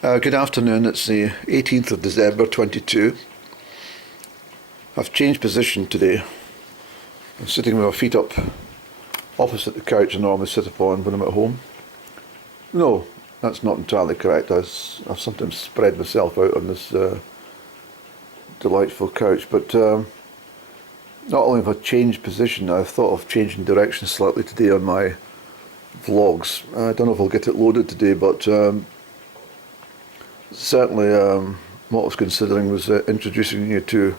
Good afternoon, it's the 18th of December 22. I've changed position today. I'm sitting with my feet up opposite the couch I normally sit upon when I'm at home. No, that's not entirely correct. I've sometimes spread myself out on this delightful couch, but not only have I changed position, I've thought of changing direction slightly today on my vlogs. I don't know if I'll get it loaded today, but certainly what I was considering was introducing you to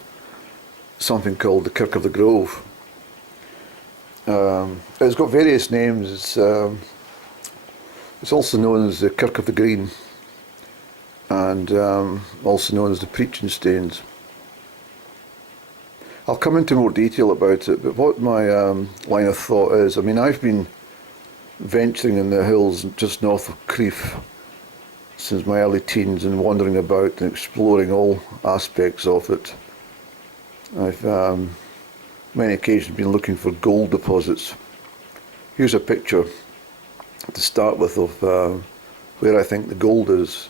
something called the Kirk of the Grove. It's got various names. It's also known as the Kirk of the Green, and also known as the Preaching Stains. I'll come into more detail about it, but what my line of thought is, I mean, I've been venturing in the hills just north of Crieff since my early teens and wandering about and exploring all aspects of it. I've many occasions been looking for gold deposits. Here's a picture to start with of where I think the gold is.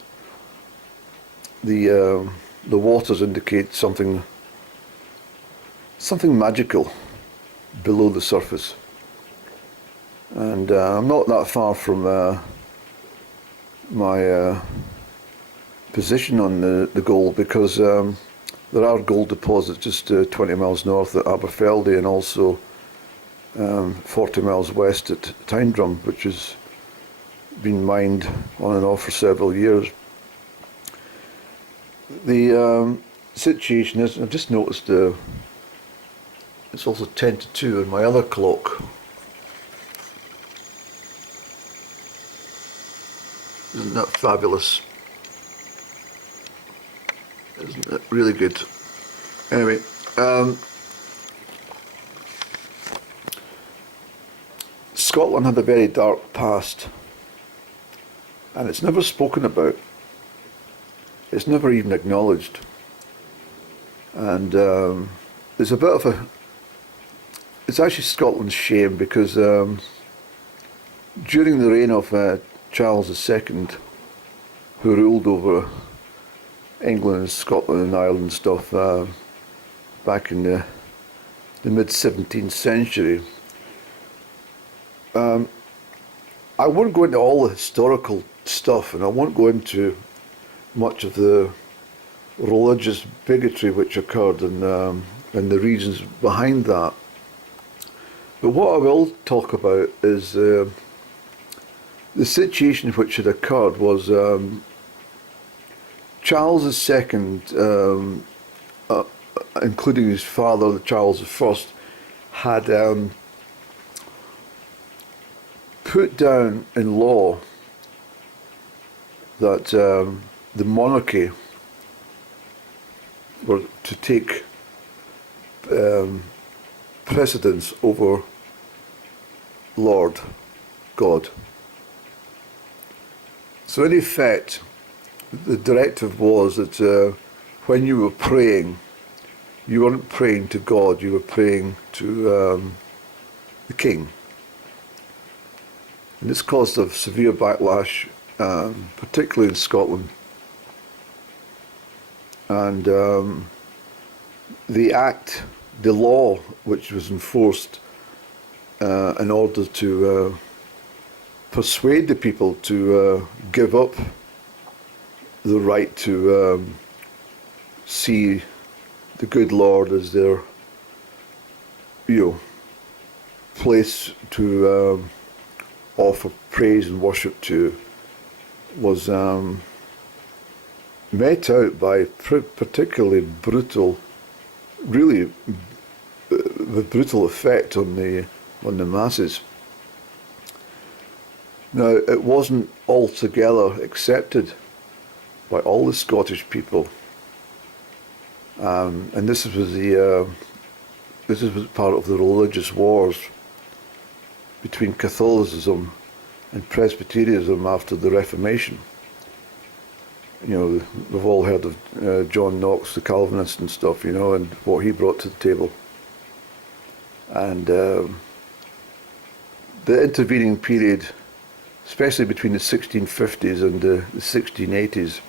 The waters indicate something magical below the surface, and I'm not that far from my position on the gold, because there are gold deposits just 20 miles north at Aberfeldy, and also 40 miles west at Tyndrum, which has been mined on and off for several years. The situation is, I've just noticed it's also 10 to 2 on my other clock. Isn't that fabulous? Isn't it really good? Anyway, Scotland had a very dark past, and it's never spoken about. It's never even acknowledged. And there's a bit of a... It's actually Scotland's shame, because during the reign of Charles II, who ruled over England and Scotland and Ireland and stuff back in the mid-17th century, I won't go into all the historical stuff, and I won't go into much of the religious bigotry which occurred and the reasons behind that. But what I will talk about is the situation which had occurred was Charles II, including his father, Charles I, had put down in law that the monarchy were to take precedence over Lord God. So in effect, the directive was that when you were praying, you weren't praying to God, you were praying to the king. And this caused a severe backlash, particularly in Scotland. And the law which was enforced in order to persuade the people to give up the right to see the good Lord as their, place to offer praise and worship to, was met out by particularly brutal, really with brutal effect on the masses. Now, it wasn't altogether accepted by all the Scottish people, and this was part of the religious wars between Catholicism and Presbyterianism after the Reformation. We've all heard of John Knox, the Calvinist and stuff, and what he brought to the table. And the intervening period especially between the 1650s and the 1680s.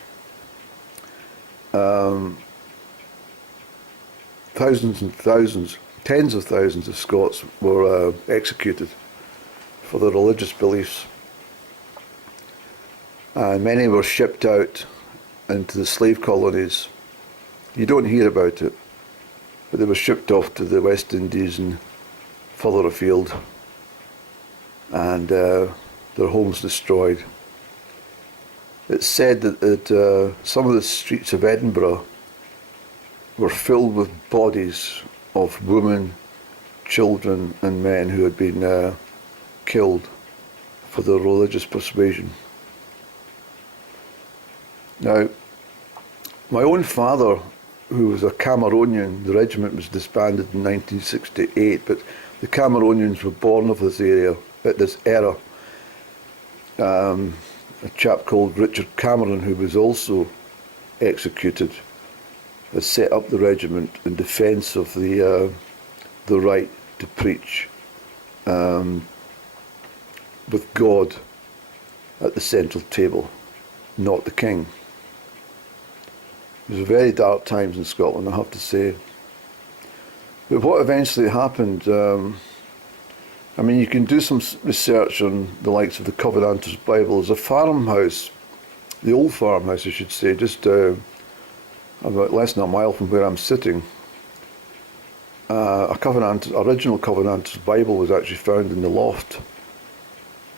Thousands and thousands, tens of thousands of Scots were executed for their religious beliefs. And many were shipped out into the slave colonies. You don't hear about it, but they were shipped off to the West Indies and further afield, and their homes destroyed. It's said that some of the streets of Edinburgh were filled with bodies of women, children and men who had been killed for their religious persuasion. Now, my own father, who was a Cameronian, the regiment was disbanded in 1968, but the Cameronians were born of this area, at this era. A chap called Richard Cameron, who was also executed, has set up the regiment in defence of the right to preach with God at the central table, not the king. It was very dark times in Scotland, I have to say. But what eventually happened, I mean, you can do some research on the likes of the Covenanters Bible. There's a farmhouse, the old farmhouse I should say, just about less than a mile from where I'm sitting. Original Covenanters Bible was actually found in the loft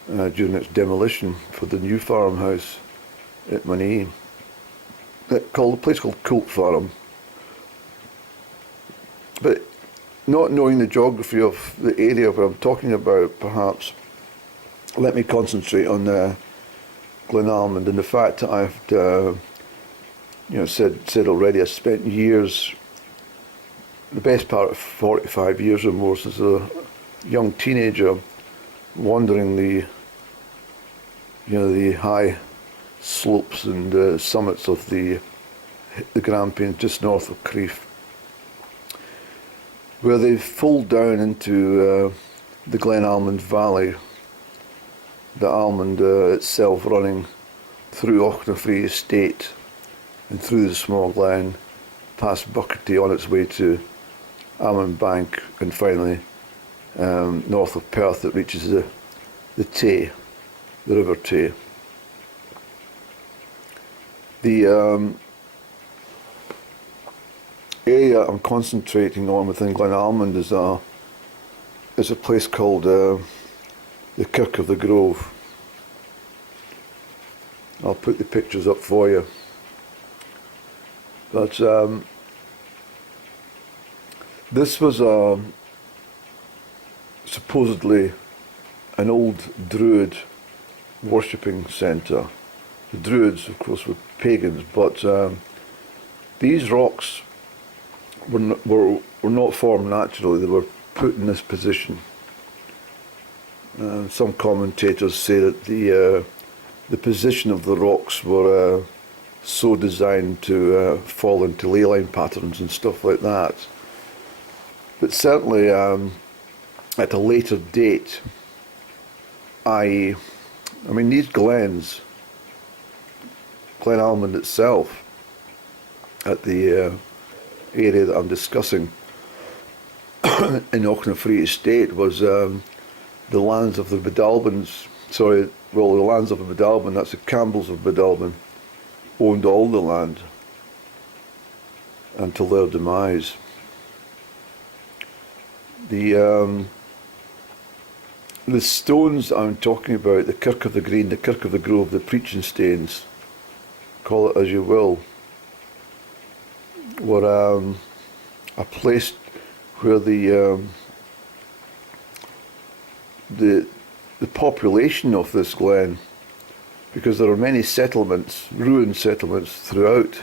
during its demolition for the new farmhouse at Monee. A place called Colt Farm. But not knowing the geography of the area where I'm talking about, perhaps, let me concentrate on Glen Almond and the fact that I've said already, I spent years, the best part of 45 years or more, as a young teenager, wandering the high slopes and summits of the Grampians just north of Crieff, where they fold down into the Glen Almond Valley, the Almond itself running through Auchnafree Estate and through the small glen, past Buckerty on its way to Almond Bank, and finally north of Perth it reaches the Tay, the River Tay. The area I'm concentrating on within Glen Almond is a place called the Kirk of the Grove. I'll put the pictures up for you. But this was supposedly an old Druid worshipping centre. The Druids, of course, were pagans, but these rocks were not formed naturally. They were put in this position. Some commentators say that the position of the rocks were so designed to fall into ley line patterns and stuff like that. But certainly at a later date, I mean these glens, Glen Almond itself, at the area that I'm discussing in Auchnafree Estate, was the lands of the Bedalbans. The lands of the Bedalban, that's the Campbells of Bedalban, owned all the land until their demise. The stones I'm talking about, the Kirk of the Green, the Kirk of the Grove, the preaching stains, call it as you will, were a place where the population of this glen, because there are many settlements, ruined settlements throughout,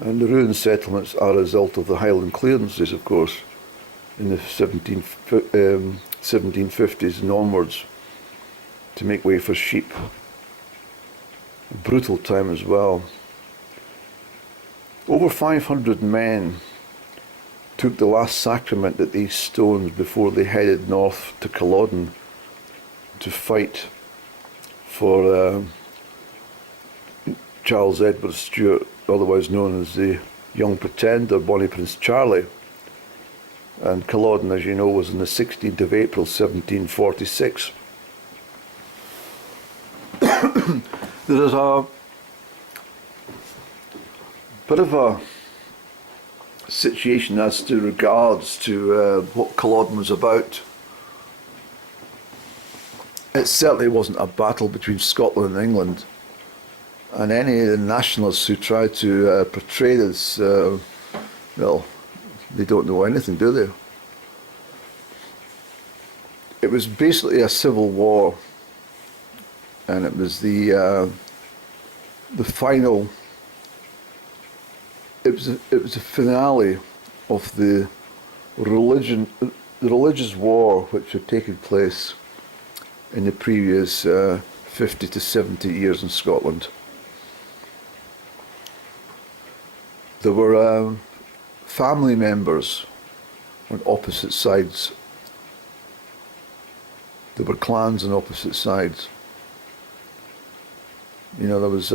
and the ruined settlements are a result of the Highland clearances, of course, in the 1750s and onwards, to make way for sheep. A brutal time as well. Over 500 men took the last sacrament at these stones before they headed north to Culloden to fight for Charles Edward Stuart, otherwise known as the Young Pretender, Bonnie Prince Charlie. And Culloden, as you know, was on the 16th of April 1746. There is a bit of a situation as to regards to what Culloden was about. It certainly wasn't a battle between Scotland and England, and any of the nationalists who try to portray this, well, they don't know anything, do they? It was basically a civil war, and it was the final. It was the finale of the religious war which had taken place in the previous 50 to 70 years in Scotland. There were family members on opposite sides. There were clans on opposite sides. You know, there was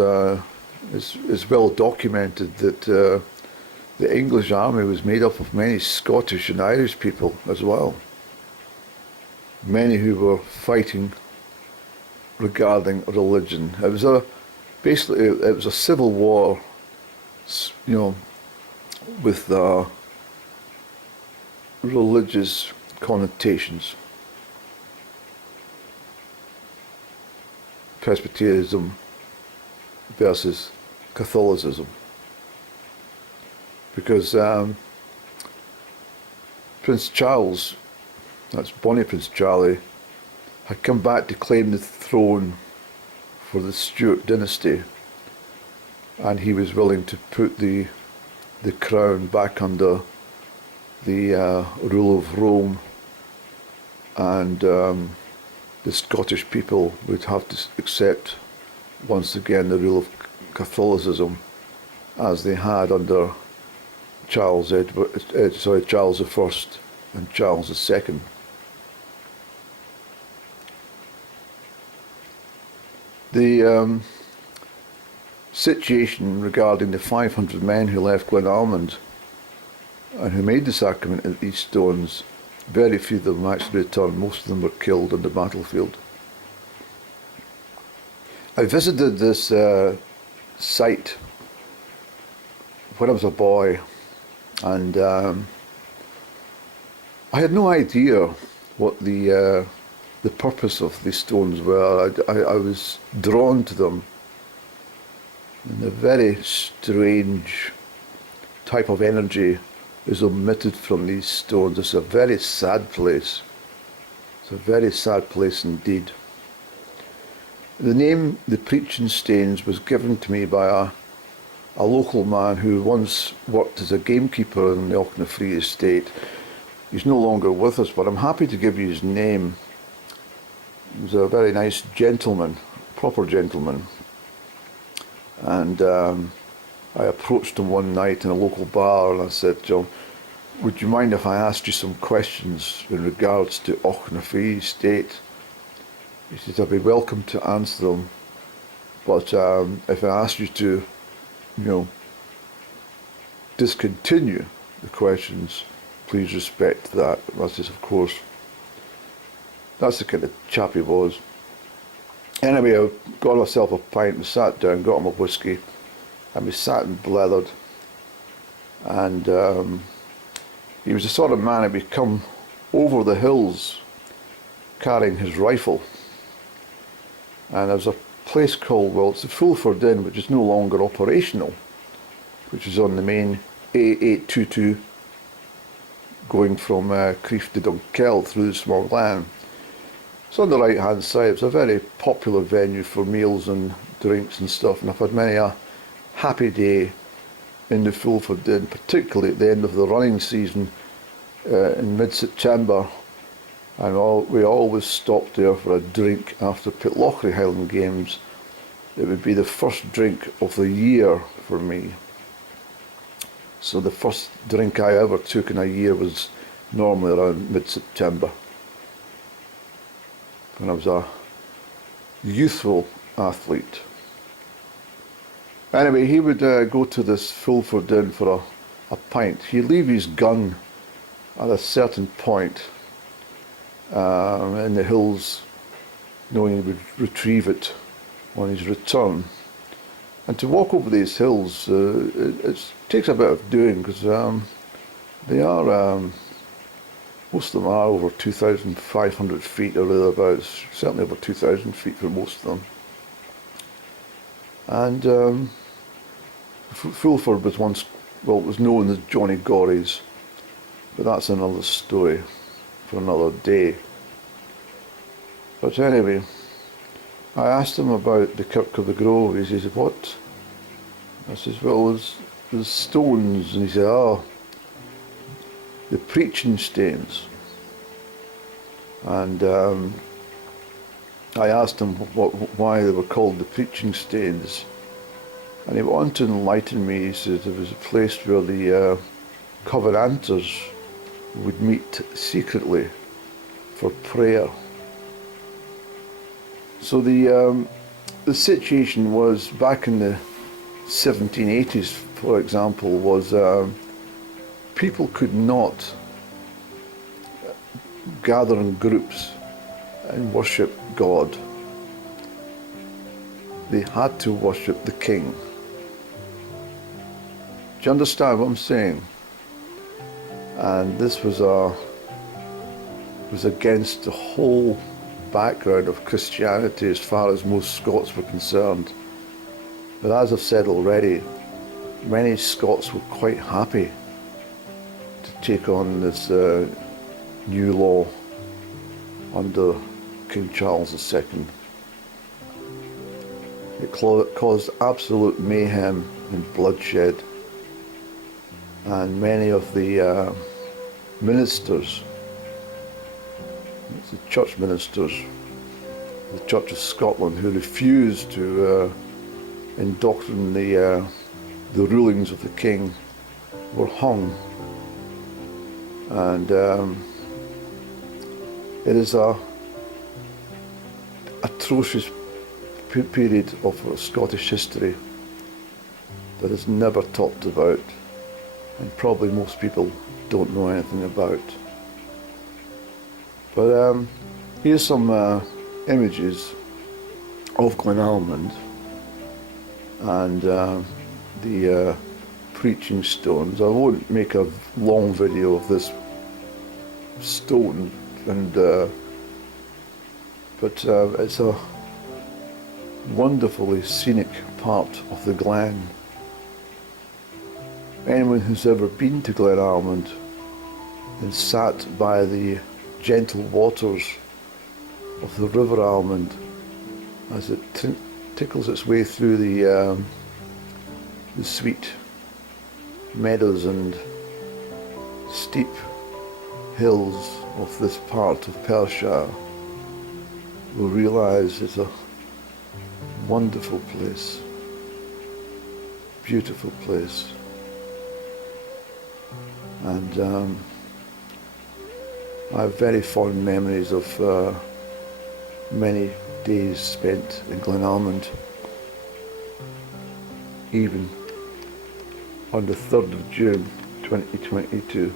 it's well documented that the English army was made up of many Scottish and Irish people as well. Many who were fighting regarding religion. It was basically a civil war, you know, with religious connotations. Presbyterianism versus Catholicism, because Prince Charles, that's Bonnie Prince Charlie, had come back to claim the throne for the Stuart dynasty, and he was willing to put the crown back under the rule of Rome, and the Scottish people would have to accept once again the rule of Catholicism as they had under Charles I and Charles II. The situation regarding the 500 men who left Glen Almond and who made the sacrament at these stones, very few of them actually returned. Most of them were killed on the battlefield. I visited this site when I was a boy, and I had no idea what the purpose of these stones were. I was drawn to them, and a very strange type of energy is emitted from these stones. It's a very sad place. It's a very sad place indeed. The name the Preaching Stains was given to me by a local man who once worked as a gamekeeper in the Auchnafree estate. He's no longer with us, but I'm happy to give you his name. He was a very nice gentleman, proper gentleman. And I approached him one night in a local bar and I said, "John, would you mind if I asked you some questions in regards to Auchnafree estate?" He said, "I'd be welcome to answer them, but if I asked you to, you know, discontinue the questions, please respect that." I said, "Of course." That's the kind of chap he was. Anyway, I got myself a pint and sat down, got him a whiskey, and we sat and blethered. And he was the sort of man who would come over the hills carrying his rifle. And there's a place called, well, it's the Fulford Inn, which is no longer operational, which is on the main A822 going from Crieff to Dunkeld through the small Glen. It's on the right hand side. It's a very popular venue for meals and drinks and stuff, and I've had many a happy day in the Fulford Inn, particularly at the end of the running season in mid-September, and we always stopped there for a drink after Pitlochry Highland Games. It would be the first drink of the year for me. So the first drink I ever took in a year was normally around mid-September, when I was youthful athlete. Anyway, he would go to this Fulford Inn for a pint. He'd leave his gun at a certain point in the hills, knowing he would retrieve it on his return. And to walk over these hills, it takes a bit of doing, because they are, most of them are over 2,500 feet or thereabouts, certainly over 2,000 feet for most of them. And Fulford was once, well, it was known as Johnny Gorries, but that's another story for another day. But anyway, I asked him about the Kirk of the Grove. He says, what? I says, well, there's stones. And he said, oh, the preaching stones. And I asked him why they were called the preaching stones. And he wanted to enlighten me. He said it was a place where the Covenanters would meet secretly for prayer. So the situation was, back in the 1780s, for example, was people could not gather in groups and worship God. They had to worship the king. Do you understand what I'm saying? And this was against the whole background of Christianity as far as most Scots were concerned. But as I've said already, many Scots were quite happy to take on this new law under King Charles II. It caused absolute mayhem and bloodshed, and many of the ministers, the church ministers, the Church of Scotland, who refused to indoctrinate the rulings of the king, were hung. And it is a atrocious period of Scottish history that is never talked about, and probably most people don't know anything about. But here's some images of Glen Almond and the preaching stones. I won't make a long video of this stone, and but it's a wonderfully scenic part of the Glen. Anyone who's ever been to Glen Almond and sat by the gentle waters of the River Almond as it tickles its way through the sweet meadows and steep hills of this part of Perthshire, will realise it's a wonderful place, beautiful place. And I have very fond memories of many days spent in Glen Almond, even on the 3rd of June 2022.